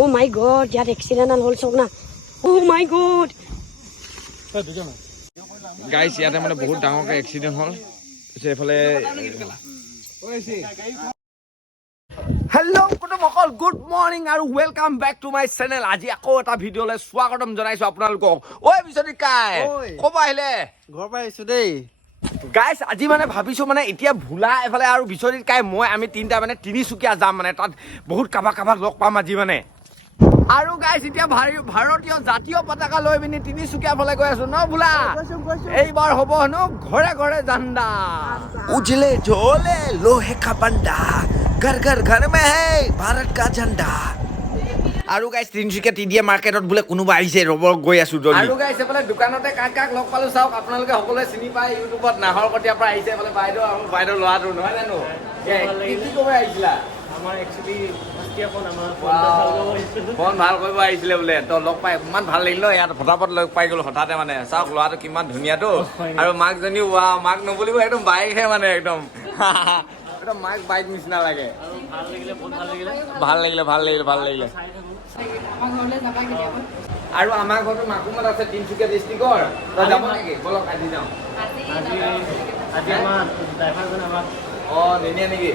Oh my god, ইয়াত accident হ'ল চক না। Oh my god. গাইছ ইয়াতে মানে বহুত ডাঙৰকে এক্সিডেণ্ট হ'ল এফালে হেল্ল' কুটুমসকল গুড মৰ্ণিং আৰু welcome back to my channel. আজি আকৌ এটা ভিডিঅ'লৈ স্বাগতম জনাইছো আপোনালোকক। ঐ বিচনিকাই ক'ব আহিলে? ঘৰ পৰা আহিছো দেই গাইছ। আজি মানে ভাবিছো মানে এতিয়া ভোলা এফালে আৰু বিচনিকাই মই আমি তিনিটা মানে তিনিচুকীয়া যাম, মানে তাত বহুত কাবাক লগ পাম আজি মানে। আৰু গাইছ এতিয়া ভাৰতীয় জাতীয় পতাকা লৈ পিনি তিনিচুকীয়া ফালে গৈ আছো ন ভোলা। এইবাৰ হ'ব হেনো ঘৰে ঘৰে জাণ্ডা, উজলে ঝোলে লোহে কা বান্দা, ঘৰ ঘৰ ঘৰ মে হে ভাৰত কা ঝাণ্ডা। আৰু গাইছ তিনিচুকীয়া টিডিএ মাৰ্কেটত বোলে কোনোবা আহিছে, ৰ'ব গৈ আছো জলদি। আৰু গাইছ এফালে দোকানতে কাক লগ পালো চাওক, আপোনালোকে সকলোৱে চিনি পায় ইউটিউবত নাহৰকটীয়াৰ পৰা আহিছে এফালে বাইদেউ আৰু বাইদেউ ল'ৰাটো নহয় জানো? কি ক'ব আহিছিলা? আমাৰ একচুৱেলি মন ভাল কৰিব আহিছিলে বোলে, তো লগ পাই ইমান ভাল লাগিল ন ইয়াত, ফটাফট লগ পাই গ'লো হঠাতে মানে। চাওক ল'ৰাটো কিমান ধুনীয়াটো, আৰু মাকজনীও মাক নবুলিব একদম বাইকহে মানে একদম একদম মাক বাইক নিচিনা লাগে। ভাল লাগিলে আৰু আমাৰ ঘৰতো মাকুমত আছে তিনিচুকীয়া ডিষ্ট্ৰিক্টৰ, যাব নেকি? বলক আজি যাওঁ। আজি আমাৰ ড্ৰাইভাৰজন আমাক নিনিয়ে নেকি?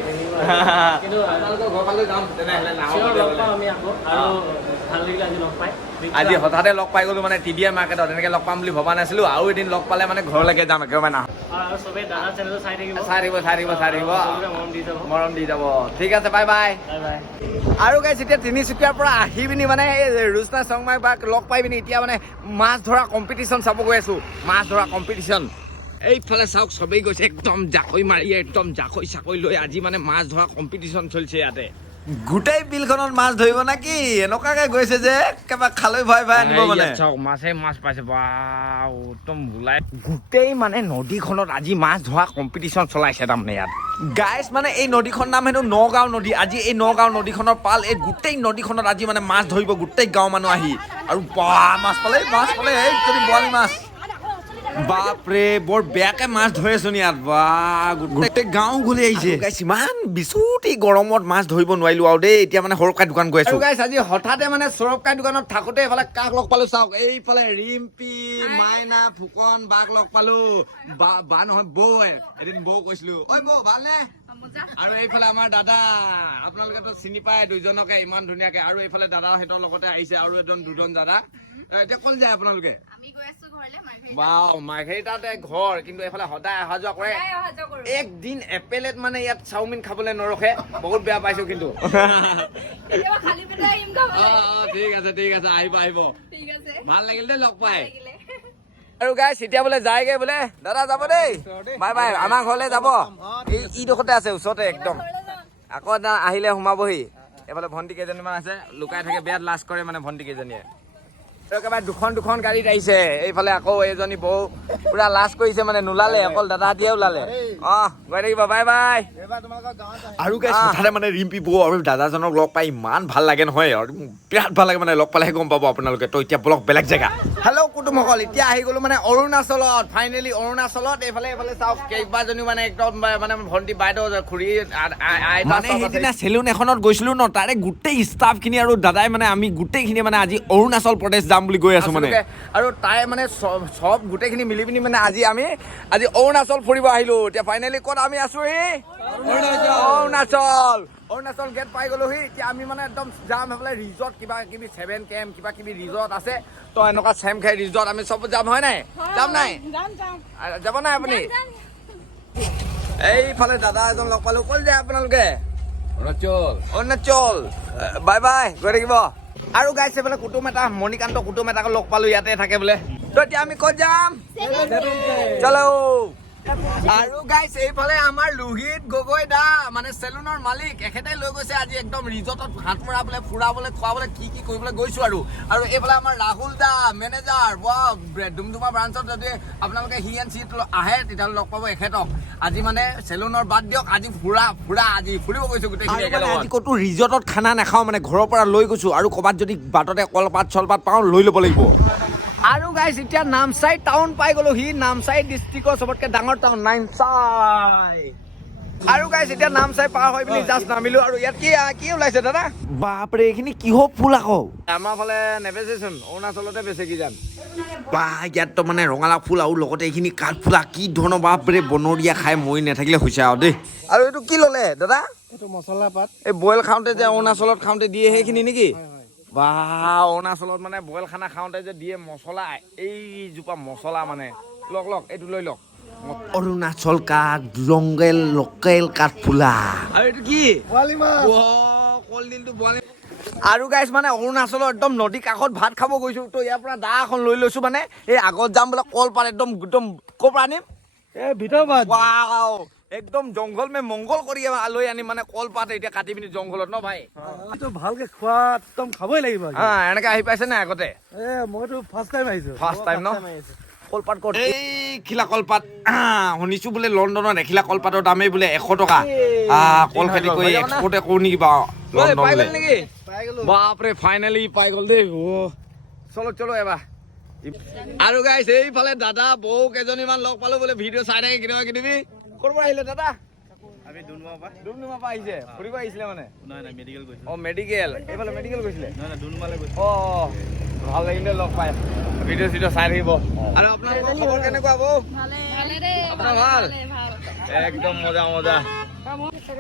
কিন্তু আপোনালোকৰ ঘৰ ফালে যাম তেনেহ'লে আমি আকৌ, আৰু ভাল লাগিলে আজি লগ পাই। আজি হঠাতে লগ পাই গ'লো মানে টিডিএ মাৰ্কেটত, এনেকৈ লগ পাম বুলি ভবা নাছিলো। আৰু এদিন লগ পালে মানে ঘৰলৈকে যাম একেবাৰে নাহো। আৰু চবেই দাদা চেনেলটো চাই থাকিব, মৰম দি যাব। ঠিক আছে, বাই বাই। আৰু গাইছ এতিয়া তিনিচুকীয়াৰ পৰা আহি পিনি মানে এই ৰুচনা চংমাই বা লগ পাই পিনি এতিয়া মানে মাছ ধৰা কম্পিটিশ্যন চাব গৈ আছো। মাছ ধৰা কম্পিটিশ্যন এইফালে চাওক, চবেই গৈছে একদম জাকৈ মাৰি, একদম জাকৈ চাকৈ লৈ আজি মানে মাছ ধৰা কম্পিটিশ্যন চলিছে ইয়াতে। গোটেই বিলখনত মাছ ধৰিব নেকি? এনেকুৱাকে গৈছে যে কিবা খালৈ ভাই আনিব মানে। চাওক মাছ পাইছে, বাও একদম ভোলাই। গোটেই মানে নদীখনত আজি মাছ ধৰা কম্পিটিশ্যন চলাইছে তাৰমানে ইয়াত। গাইছ মানে এই নদীখন নাম হেনো নগাঁও নদী। আজি এই নগাঁও নদীখনৰ পাল, এই গোটেই নদীখনত আজি মানে মাছ ধৰিব গোটেই গাঁও মানুহ আহি। আৰু মাছ পালে এই বৰালি মাছ, বাপৰে বৰ বেয়াকে মাছ ধৰেচোন ইয়াত। বা গোটেই গাঁও ঘূৰি আহিছে। গাইছ ইমান বিচুতি গৰমত মাছ ধৰিব নোৱাৰিলো আৰু দেই। এতিয়া মানে সৰকাই দোকান গৈ আছো। গাইছ আজি হঠাতে মানে সৰকাই দোকানত থাকোতে এইফালে কাক লগ পালো চাওক, এইফালে ৰিম্পি, মাইনা, ফুকন বাক লগ পালো। বা নহয় বৌ, এদিন বৌ কৈছিলো, ঐ বৌ ভালনে? আৰু এইফালে আমাৰ দাদা, আপোনালোকেতো চিনি পায় দুইজনকে ইমান ধুনীয়াকে। আৰু এইফালে দাদা সিহঁতৰ লগতে আহিছে আৰু দুজন দাদা। এতিয়া ক'ত যায় আপোনালোকে? মাৰ্ঘেৰিটাতে ঘৰ, কিন্তু এইফালে সদায় অহা যোৱা কৰে। একদিন এপেলেট মানে ইয়াত চাওমিন খাবলৈ নৰখে, বহুত বেয়া পাইছো কিন্তু। ঠিক আছে আহিব ভাল লাগিল দেই লগ পাই। আৰু গাইছ এতিয়া বোলে যায়গে বোলে, দাদা যাব দেই, বাই বাই। আমাৰ ঘৰলৈ যাব, ইডোখৰতে আছে ওচৰতে একদম। আকৌ আহিলে সোমাবহি। এইফালে ভণ্টি কেইজনীমান আছে, লুকাই থাকে, বিৰাট লাজ কৰে মানে ভণ্টি কেইজনীয়ে। একেবাৰে দুখন গাড়ীত আহিছে। এইফালে আকৌ এইজনী বৌ পুৰা লাজ কৰিছে মানে, নোলালে, অকল দাদাহঁতিয়ে ওলালে। গৈ থাকিব, বাই বাই। আৰু গাইছ হঠাতে মানে ৰিম্পি বৌ আৰু দাদাজনক লগ পাই ইমান ভাল লাগে নহয়, আৰু বিৰাট ভাল লাগে মানে, লগ পালেহে গম পাব আপোনালোকে। তো এতিয়া বলক বেলেগ জেগা। হেল্ল' কুটুমসকল, এতিয়া আহি গ'লো মানে অৰুণাচলত, ফাইনেলি অৰুণাচলত। এইফালে চাওক কেইবাজনীও মানে একদম মানে ভণ্টি বাইদেউ খুৰী মানে সেইদিনা চেলুন এখনত গৈছিলো ন, তাৰে গোটেই ষ্টাফখিনি আৰু দাদাই মানে আমি গোটেইখিনি মানে আজি অৰুণাচল প্ৰদেশ যাম বুলি গৈ আছো মানে। আৰু তাই মানে চব গোটেইখিনি মিলি পিনি মানে আজি অৰুণাচল ফুৰিব আহিলো। এতিয়া ফাইনেলি ক'ত আমি আছো? অৰুণাচল গেট পাই গ'লোহি। এতিয়া আমি মানে একদম যাম সেইফালে ৰিজৰ্ট, কিবা কিবি 7 কেম্প কিবা কিবি ৰিজৰ্ট আছে। তো এনেকুৱা চেমখাই ৰিজৰ্ট আমি চব যাম, হয় নাই? যাম নাই? যাব নাই আপুনি? এইফালে দাদা এজন লগ পালো। ক'ত যায় আপোনালোকে? অৰুণাচল। বাই বাই, গৈ থাকিব। আৰু গাইছ এইফালে মণিকান্ত কুটুম এটাক লগ পালো, ইয়াতে থাকে বোলে। তো এতিয়া আমি ক'ত যাম? চলো। আৰু গাইছ এইফালে আমাৰ লোহিত গগৈ দা মানে চেলুনৰ মালিক, এখেতে লৈ গৈছে আজি একদম ৰিজৰ্টত হাত মৰাবলৈ, ফুৰাবলৈ, খুৱাবলৈ, কি কৰিবলৈ গৈছো। আৰু এইফালে আমাৰ ৰাহুল দা মেনেজাৰ, ডুমডুমা ব্ৰাঞ্চত যদি আপোনালোকে আহে তেতিয়াহ'লে লগ পাব এখেতক। আজি মানে চেলুনৰ বাদ দিয়ক, আজি আজি ফুৰিব গৈছো গোটেইখিনি। আজি ক'তো ৰিজৰ্টত খানা নাখাওঁ মানে, ঘৰৰ পৰা লৈ গৈছো। আৰু ক'ৰবাত যদি বাটতে কলপাত চলপাত পাওঁ লৈ ল'ব লাগিব। আৰু গাইছ এতিয়া নামচাই টাউন পাই গ'লো। নামচাই ডিষ্ট্ৰিক্টৰ চবতকে ডাঙৰ টাউন নামচাই। আৰু গাইছ এতিয়া নাম চাই পাৰ হৈ পিনি জাষ্ট নামিলো আৰু ইয়াত কি ওলাইছে দাদা বাপৰে এইখিনি কিহৰ ফুল আকৌ আমাৰ ফালে নেবেচেচোন অৰুণাচলতে বেচে কি জান বা ইয়াত তো মানে ৰঙালাও ফুল আৰু লগতে এইখিনি কাঠফুলা কি ধৰণৰ বাপৰে বনৰীয়া খাই মৰি নাথাকিলে হৈছে আৰু দেই আৰু এইটো কি ল'লে দাদা এইটো মছলা পাত এই বইল খাওঁতে যে অৰুণাচলত খাওঁতে দিয়ে সেইখিনি নেকি বা অৰুণাচলত মানে বইল খানা খাওঁতে যে দিয়ে মছলা এইজোপা মছলা মানে লওক এইটো লৈ লওক অৰুণাচল কাঠ জংগল লোকেল কাঠফুলা আৰু এইটো কি কলডিলটো বইল আৰু গাইছ মানে অৰুণাচলৰ একদম নদী কাষত ভাত খাব গৈছো তো ইয়াৰ পৰা দা এখন লৈ লৈছো মানে এই আগত যাম বোলে কলপাত একদম ক'ৰ পৰা আনিম এই ভিতৰ পাত একদম জংঘল মে মংগল কৰি লৈ আনিম মানে কলপাত এতিয়া কাটি পিনি জংঘলত ন ভাই এইটো ভালকে খোৱা একদম খাবই লাগিব এনেকে আহি পাইছে নে আগতে মইতো ফাৰ্ষ্ট টাইম আহিছো ফাৰ্ষ্ট টাইম ন কলপাত ক'ত এই খিলা কলপাত শুনিছো বোলে লণ্ডনত এখিলা কলপাতৰ দামেই বোলে 100 টকা কল খেতি কৰি এক্সপৰ্টে কৰো নেকি বাৰু লণ্ডন নেকি বাপৰে ফাইনেলি পাই গ'ল দেই চলো এবাৰ আৰু গাইছ এইফালে দাদা বৌ কেইজনীমান লগ পালো বোলে ভিডিঅ' চাই থাকে কেনেকুৱা কিনিবি ক'ৰ পৰা আহিলে দাদা আমি ডুনমাৰ পৰা আহিছে ফুৰিব আহিছিলে মানে নাই মেডিকেল গৈছো মেডিকেল এইফালে মেডিকেল গৈছিলে নাই ডুনমালে গৈছো ভাল লাগিলে লগ পাই ভিডিঅ' চিডিঅ' চাই থাকিব আৰু আপোনালোকৰ খবৰ কেনেকুৱা বৌ আপোনাৰ ভাল একদম মজা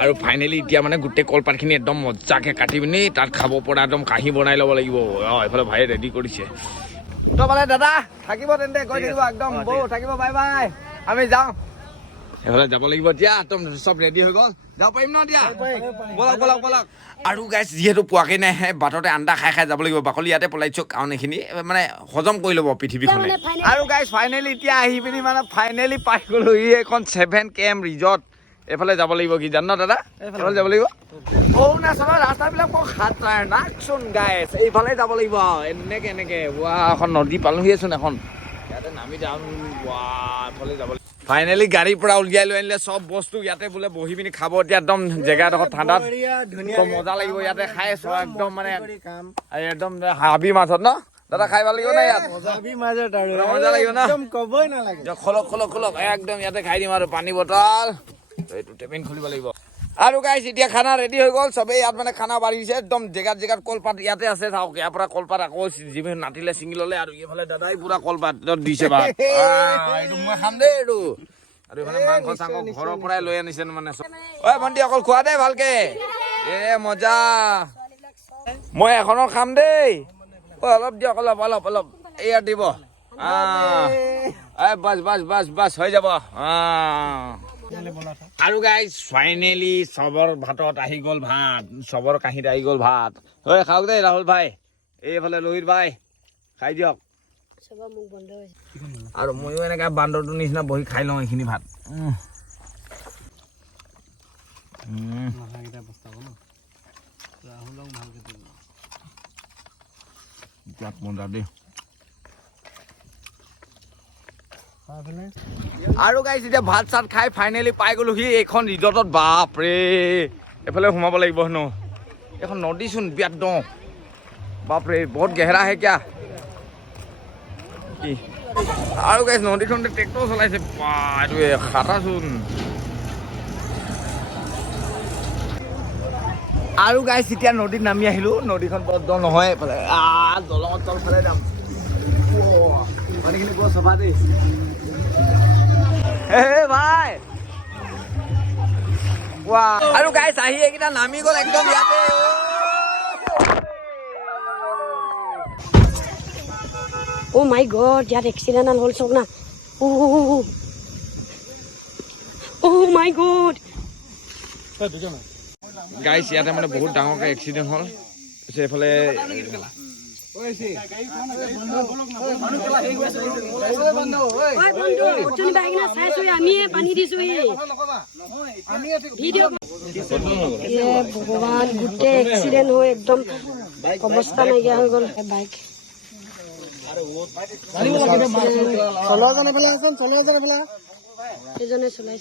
আৰু ফাইনেলি এতিয়া মানে গোটেই কলপাতখিনি একদম মজাকে কাটি পিনি তাত খাব পৰা একদম কাঁহী বনাই ল'ব লাগিব এইফালে ভাইয়ে ৰেডি কৰিছে তো মানে দাদা থাকিব তেন্তে গৈ থাকিব একদম বৌ থাকিব বাই আমি যাওঁ এইফালে যাব লাগিব এতিয়া একদম চব ৰেডি হৈ গ'ল যাব পাৰিম ন এতিয়া বলক আৰু গাইছ যিহেতু পোৱাকে নাই বাটতে আন্দা খাই যাব লাগিব বাকলি ইয়াতে পলাইছো কাৰণ এইখিনি মানে হজম কৰি ল'ব পৃথিৱীখনে আৰু গাইছ ফাইনেলি এতিয়া আহি পিনি মানে ফাইনেলি পাই গ'লো এখন 7 ৰিজৰ্ট এইফালে যাব লাগিব কি জান ন দাদা এইফালে যাব লাগিব অৰুণাচলৰ ৰাস্তাবিলাক বৰ খাতৰনাকচোন গাইছ এইফালে যাব লাগিব এনেকে এখন নদী পালোহিয়েচোন এখন ইয়াতে নামি যাম এইফালে যাব ফাইনেলি গাড়ীৰ পৰা উলিয়াই লৈ আনিলে চব বস্তু ইয়াতে বোলে বহি পিনি খাব এতিয়া একদম জেগাডোখৰ ঠাণ্ডাত মজা লাগিব ইয়াতে খাই চোৱা একদম মানে একদম হাবি মাজত ন দাদা খাই ভাল লাগিব না ইয়াত মজা লাগিব ন কবই নালাগে খলক একদম ইয়াতে খাই দিম আৰু পানী বটল এইটো টেপিন খুলিব লাগিব আৰু গাইছ এতিয়া খানা ৰেডি হৈ গ'ল চবেই ইয়াত মানে খানা বাঢ়িছে একদম জেগাত কলপাত ইয়াতে আছে চাওক ইয়াৰ পৰা কলপাত আকৌ যিমান নাটিলে ছিঙি ল'লে আৰু এইফালে দাদাই পুৰা কলপাতত দিছে ভাত এইটো মই খাম দেই এইটো আৰু এইফালে মাংস চাংস ঘৰৰ পৰাই লৈ আনিছে মানে ঐ ভণ্টি অকল খোৱা দেই ভালকে মজা মই এখনৰ খাম দেই অলপ দিয়ক অলপ এয়া দিব বাছ হৈ যাব আৰু গাইছ ফাইনেলি চবৰ ভাতত আহি গ'ল ভাত চবৰ কাঁহীত আহি গ'ল ভাত খাওক দেই ৰাহুল ভাই এইফালে লোহিত ভাই খাই দিয়ক আৰু ময়ো এনেকা বান্দৰটোৰ নিচিনা বহি খাই লওঁ এইখিনি ভাত মজা দেই আৰু গাইছ এতিয়া ভাত চাত খাই ফাইনেলি পাই গ'লোহি এইখন ৰিজৰ্টত বাপৰে এইফালে সোমাব লাগিব হেনো এইখন নদীচোন বিৰাট দ বাপৰে বহুত গেহেৰা হে কিয়া কি আৰু গাইছ নদীখনতে ট্ৰেক্টৰ চলাইছে এইটো খাটাচোন আৰু গাইছ এতিয়া নদীত নামি আহিলো নদীখন বৰ দ নহয় এইফালে দলঙত তলফালে যাম পানীখিনি বৰ চফা দেই ভাই আৰু গাইছ আহি এইকেইটা নামি গ'ল একদম ইয়াতে মাই গড ইয়াত এক্সিডেণ্ট হ'ল চাওক না মাই গড গাইছ ইয়াতে মানে বহুত ডাঙৰকৈ এক্সিডেণ্ট হ'ল এইফালে ভগৱান গোটেই এক্সিডেণ্ট হৈ একদম অৱস্থা নাইকিয়া হৈ গ'ল বাইক এজনে চলাইছে